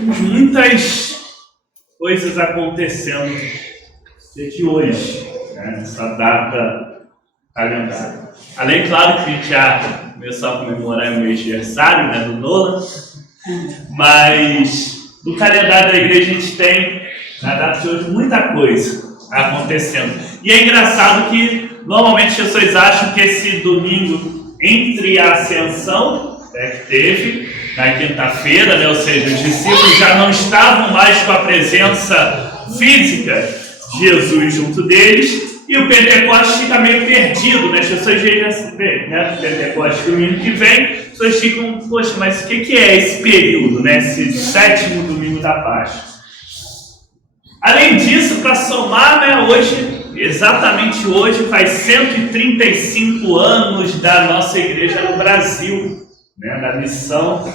muitas coisas acontecendo desde hoje, né, nessa data calendária. Além, claro, que a gente já começou a comemorar o mês de aniversário, né, do Nolan, mas no calendário da igreja a gente tem, na data de hoje, muita coisa acontecendo. E é engraçado que normalmente as pessoas acham que esse domingo entre a ascensão, né, que teve na quinta-feira, né, ou seja, os discípulos já não estavam mais com a presença física de Jesus junto deles, e o Pentecostes fica meio perdido, né? As pessoas veem assim, né, o Pentecostes domingo que vem, as pessoas ficam, poxa, mas o que é esse período, né, esse sétimo domingo da Páscoa? Além disso, para somar, né, hoje, exatamente hoje, faz 135 anos da nossa igreja no Brasil, né, da missão.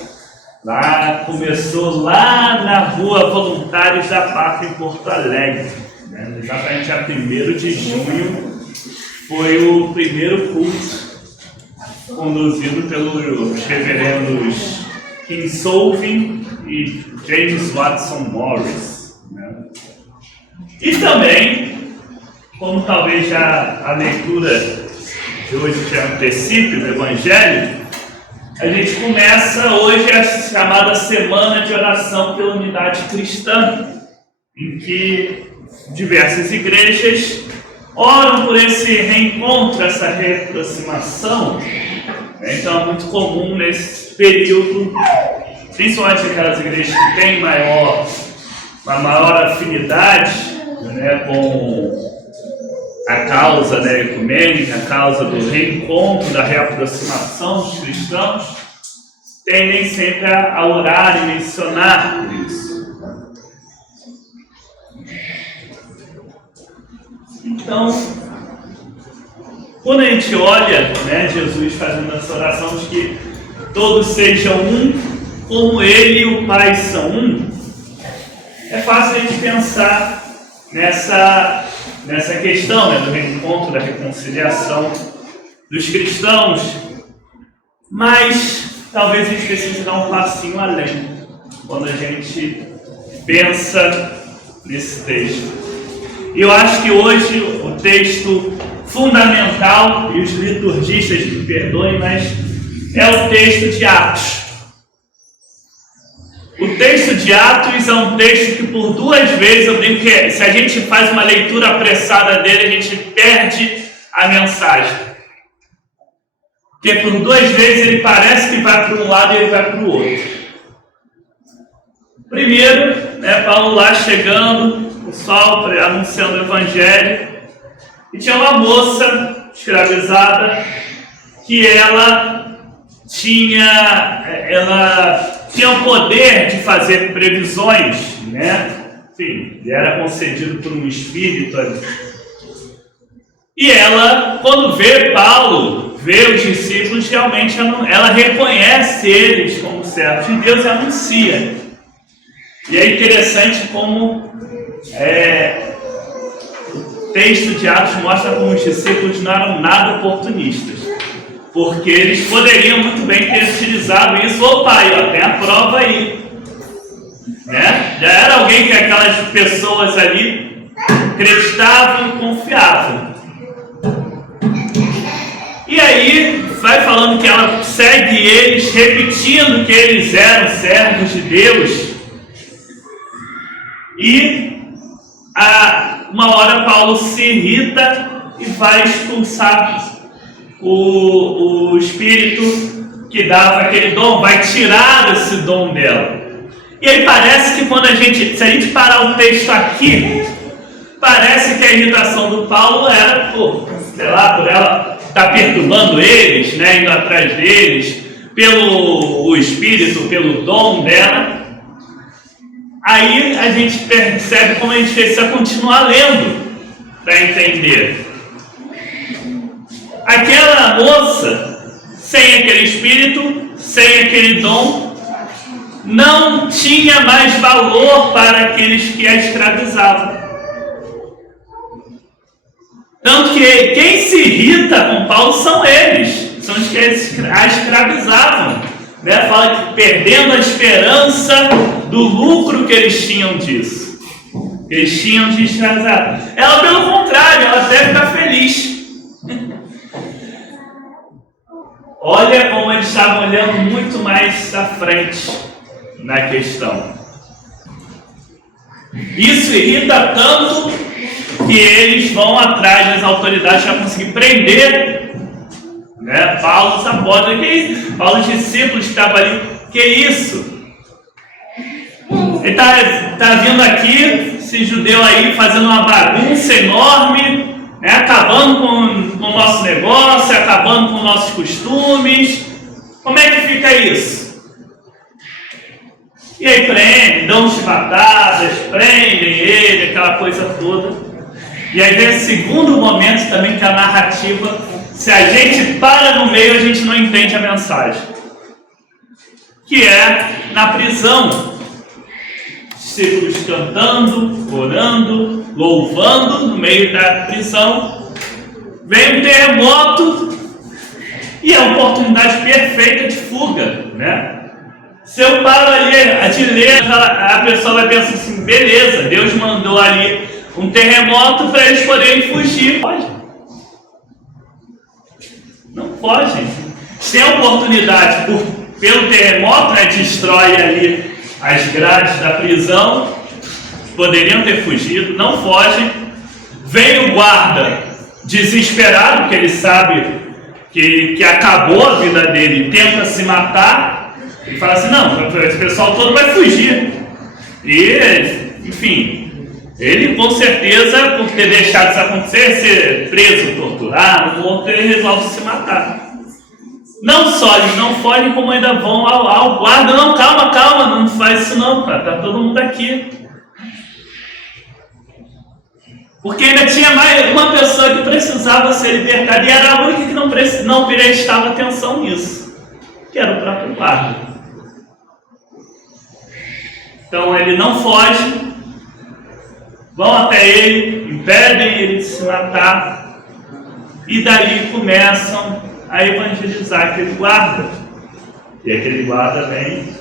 Lá começou lá na Rua Voluntários da Pátria, em Porto Alegre, né, exatamente a 1º de junho, foi o primeiro culto conduzido pelos reverendos Kim Solvin e James Watson Morris, né? E também, como talvez já a leitura de hoje já antecipe do Evangelho, a gente começa hoje a chamada Semana de Oração pela Unidade Cristã, em que diversas igrejas oram por esse reencontro, essa reaproximação. Então é muito comum nesse período, principalmente aquelas igrejas que têm uma maior afinidade, né, com a causa, né, ecumênica, a causa do reencontro, da reaproximação dos cristãos, tendem sempre a orar e mencionar isso. Então, quando a gente olha, né, Jesus fazendo essa oração de que todos sejam um, como Ele e o Pai são um, é fácil a gente pensar nessa questão, né, do reencontro, da reconciliação dos cristãos, mas talvez a gente precise dar um passinho além quando a gente pensa nesse texto. E eu acho que hoje o texto fundamental, e os liturgistas me perdoem, mas é o texto de Atos. O texto de Atos é um texto que por 2 vezes, eu brinco que se a gente faz uma leitura apressada dele, a gente perde a mensagem. Porque por 2 vezes ele parece que vai para um lado e ele vai para o outro. Primeiro, né, Paulo lá chegando, o pessoal anunciando o Evangelho, e tinha uma moça escravizada que ela tinha o poder de fazer previsões, né? Enfim, lhe era concedido por um espírito ali. E ela, quando vê Paulo, vê os discípulos, realmente ela reconhece eles como servos de Deus e anuncia. E é interessante como o texto de Atos mostra como os discípulos não eram nada oportunistas, porque eles poderiam muito bem ter utilizado isso. Opa, aí, ó, tem a prova aí, né? Já era alguém que aquelas pessoas ali acreditavam e confiavam. E aí vai falando que ela segue eles, repetindo que eles eram servos de Deus. E uma hora Paulo se irrita e vai expulsar o espírito que dava aquele dom, vai tirar esse dom dela. E aí parece que se a gente parar o texto aqui, parece que a irritação do Paulo era, por ela estar perturbando eles, né, indo atrás deles, pelo espírito, pelo dom dela. Aí a gente percebe como a gente precisa continuar lendo para entender. Aquela moça, sem aquele espírito, sem aquele dom, não tinha mais valor para aqueles que a escravizavam. Tanto que quem se irrita com Paulo são eles, são os que a escravizavam, né? Fala que perdendo a esperança do lucro que eles tinham disso. Que eles tinham de Israel. Ela, pelo contrário, ela deve ficar feliz. Olha como eles estavam olhando muito mais à frente na questão. Isso irrita tanto que eles vão atrás das autoridades para conseguir prender, né, Paulo, os apóstolos. Que isso? Paulo, os discípulos que estavam ali. Que isso? Ele está vindo aqui, esse judeu aí, fazendo uma bagunça enorme, né, acabando com o nosso negócio, acabando com os nossos costumes. Como é que fica isso? E aí prendem, dão chibatadas, prendem ele, aquela coisa toda. E aí vem o segundo momento também, que é a narrativa. Se a gente para no meio, a gente não entende a mensagem. Que é na prisão. Discípulos cantando, orando, louvando no meio da prisão. Vem um terremoto e é a oportunidade perfeita de fuga, né? Se eu paro ali de ler, a pessoa vai pensar assim, beleza, Deus mandou ali um terremoto para eles poderem fugir. Pode? Não pode. Se a oportunidade pelo terremoto, né, destrói ali as grades da prisão, poderiam ter fugido, não fogem. Vem o guarda desesperado, porque ele sabe que acabou a vida dele, tenta se matar. Ele fala assim, não, esse pessoal todo vai fugir. E, enfim, ele com certeza, por ter deixado isso acontecer, ser preso, torturado, morto, ele resolve se matar. Não só eles não fogem, como ainda vão ao guarda. Não, calma, não faz isso não, cara, tá todo mundo aqui. Porque ainda tinha mais uma pessoa que precisava ser libertada, e era a única que não prestava atenção nisso, que era o próprio guarda. Então ele não foge, vão até ele, impedem ele de se matar, e daí começam a evangelizar aquele guarda. E aquele guarda vem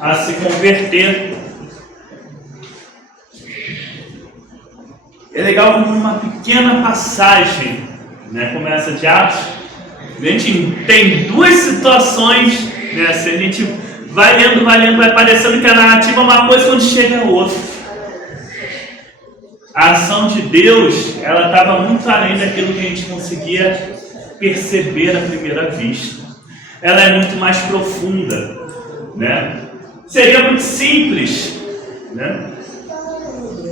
a se converter. É legal como uma pequena passagem, né, começa de Atos, a gente tem duas situações, né, se a gente vai lendo, vai parecendo que a narrativa é uma coisa quando chega a outra. A ação de Deus, ela estava muito além daquilo que a gente conseguia perceber à primeira vista. Ela é muito mais profunda, né? Seria muito simples, né?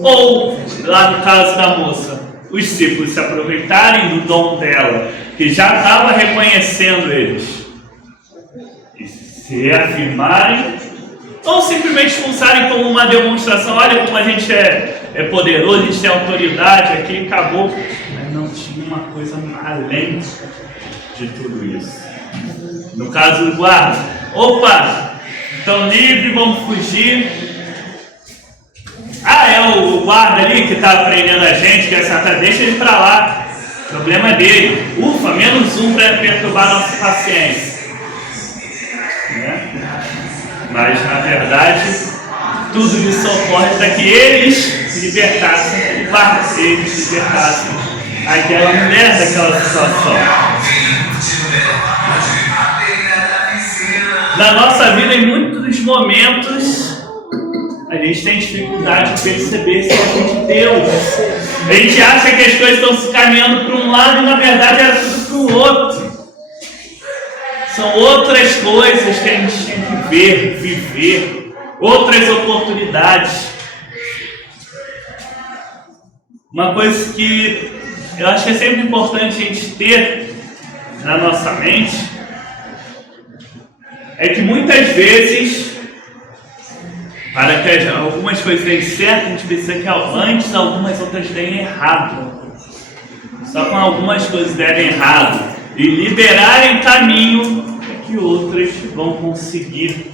Ou, lá no caso da moça, os discípulos se aproveitarem do dom dela, que já estava reconhecendo eles, e se reafirmarem, ou simplesmente expulsarem como uma demonstração, olha como a gente é poderoso, a gente tem autoridade aqui, acabou. Mas não tinha uma coisa além de tudo isso. No caso do guarda, opa, estão livres, vão fugir. É o guarda ali que está prendendo a gente, que é Satanás, deixa ele para lá, o problema é dele. Ufa, menos um para perturbar a nossa paciência. Né? Mas na verdade, tudo isso ocorre para que eles libertassem, o guarda deles libertassem aquela mulher daquela situação. Na nossa vida, em muitos momentos, a gente tem dificuldade de perceber se é de Deus. A gente acha que as coisas estão se caminhando para um lado e na verdade era tudo para o outro. São outras coisas que a gente tem que ver, viver, outras oportunidades. Uma coisa que eu acho que é sempre importante a gente ter na nossa mente é que muitas vezes, para que algumas coisas deem certo, a gente precisa que antes algumas outras deem errado. Só com algumas coisas derem errado e liberarem caminho, é que outras vão conseguir.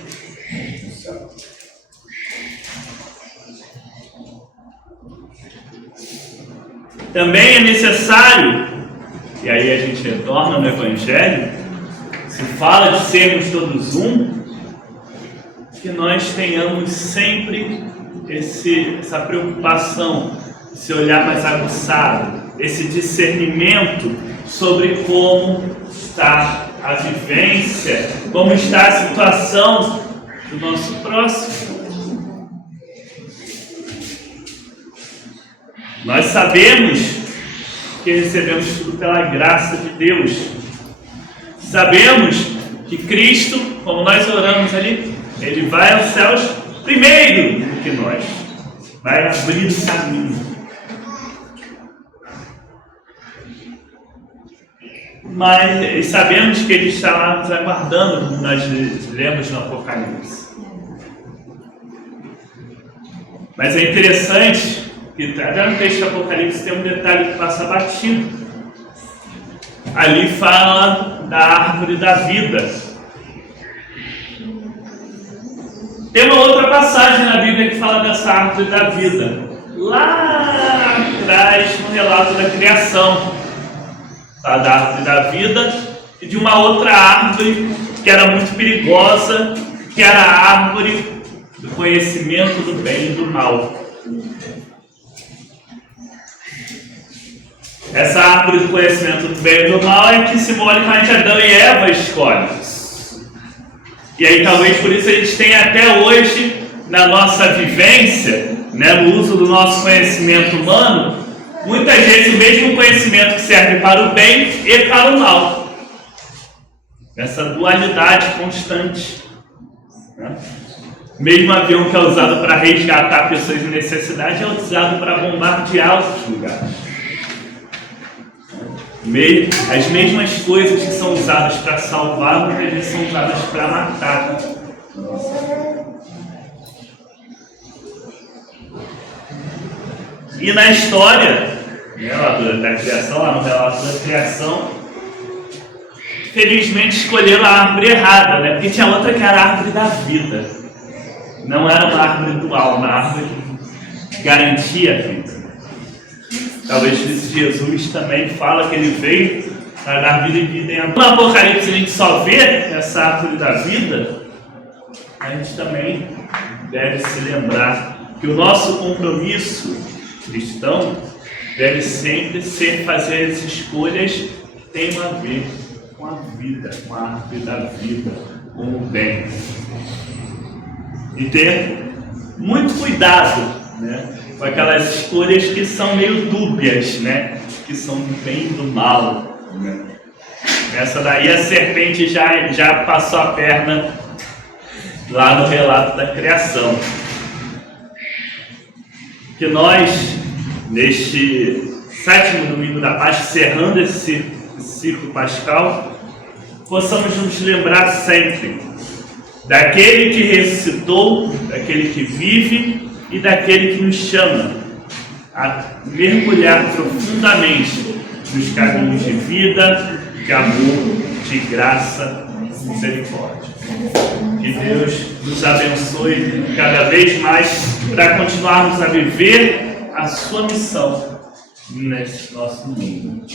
Também é necessário, e aí a gente retorna no Evangelho, se fala de sermos todos um, que nós tenhamos sempre essa preocupação, esse olhar mais aguçado, esse discernimento sobre como está a vivência, como está a situação do nosso próximo. Nós sabemos que recebemos tudo pela graça de Deus. Sabemos que Cristo, como nós oramos ali, Ele vai aos céus primeiro do que nós. Vai abrir o caminho. Mas sabemos que Ele está lá nos aguardando, como nós lemos no Apocalipse. Mas é interessante que até no texto do Apocalipse tem um detalhe que passa batido. Ali fala da árvore da vida. Tem uma outra passagem na Bíblia que fala dessa árvore da vida. Lá atrás, no relato da criação. Fala da árvore da vida e de uma outra árvore que era muito perigosa, que era a árvore do conhecimento do bem e do mal. Essa árvore do conhecimento do bem e do mal é que simbolicamente Adão e Eva escolhem. E aí talvez por isso a gente tenha até hoje, na nossa vivência, né, no uso do nosso conhecimento humano, muitas vezes o mesmo conhecimento que serve para o bem e para o mal. Essa dualidade constante. Né? O mesmo avião que é usado para resgatar pessoas em necessidade é usado para bombardear outros lugares. As mesmas coisas que são usadas para salvar, muitas vezes são usadas para matar. E na história, da criação, lá no relato da criação, felizmente escolheram a árvore errada, né? Porque tinha outra que era a árvore da vida. Não era uma árvore dual, uma árvore que garantia a vida. Talvez Jesus também fala que ele veio para dar vida e vida em abundância. No Apocalipse a gente só vê essa árvore da vida. A gente também deve se lembrar que o nosso compromisso cristão deve sempre ser fazer as escolhas que tenham a ver com a vida, com a árvore da vida, com o bem. E ter muito cuidado, né, com aquelas escolhas que são meio dúbias, né, que são do bem e do mal. Né. Essa daí a serpente já passou a perna lá no relato da criação. Que nós, neste 7º domingo da Páscoa, encerrando esse ciclo pascal, possamos nos lembrar sempre daquele que ressuscitou, daquele que vive e daquele que nos chama a mergulhar profundamente nos caminhos de vida, de amor, de graça e misericórdia. Que Deus nos abençoe cada vez mais para continuarmos a viver a sua missão nesse nosso mundo.